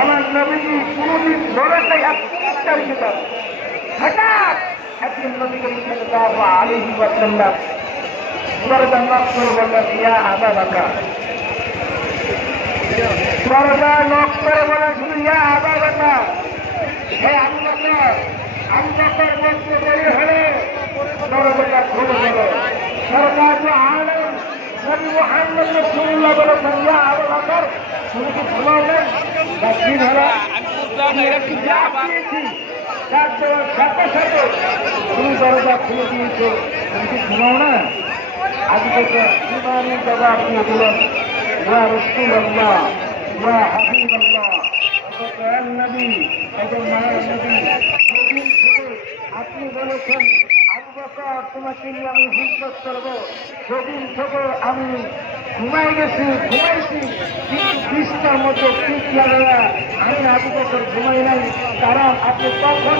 আমার নবীজি কোনদিন লড়াই আত্মীয় হঠাৎ একদিন নবী করিম সাল্লাল্লাহু আলাইহি ওয়াসাল্লাম দরজা নক করে বললেন, ইয়া আবু বকর। দরজা নক করে বলেন শুধু ইয়া আবু বকর, হে আবু বকর। আবু বকর বলতে দেরি হলে দরজাটা খুলে গেল। সরকার আলম নবী মুহাম্মদ রাসূলুল্লাহ বলেছেন, ইয়া আবু বকর, তুমি কি ঘুমাবেন? কি হলো? সাথে সাথে তুমি দরজা খুলে দিয়েছো, তুমি কি ঘুমাও না? আজকে তো ইমানের জবাব দিয়ে দিলেন, ইয়া রাসূলুল্লাহ, ইয়া হাবিবাল্লাহ, দয়াল নবী, মায়ের নবী। সেদিন থেকে আপনি বলেছেন, আবু বকর তোমাকে নিয়ে আমি হিজরত করবো। সেদিন থেকে আমি ঘুমাইছি, কিন্তু বিছনার মধ্যে টিক লাগাইয়া আমি আবু বকর ঘুমাই নাই। কারণ আপনি তখন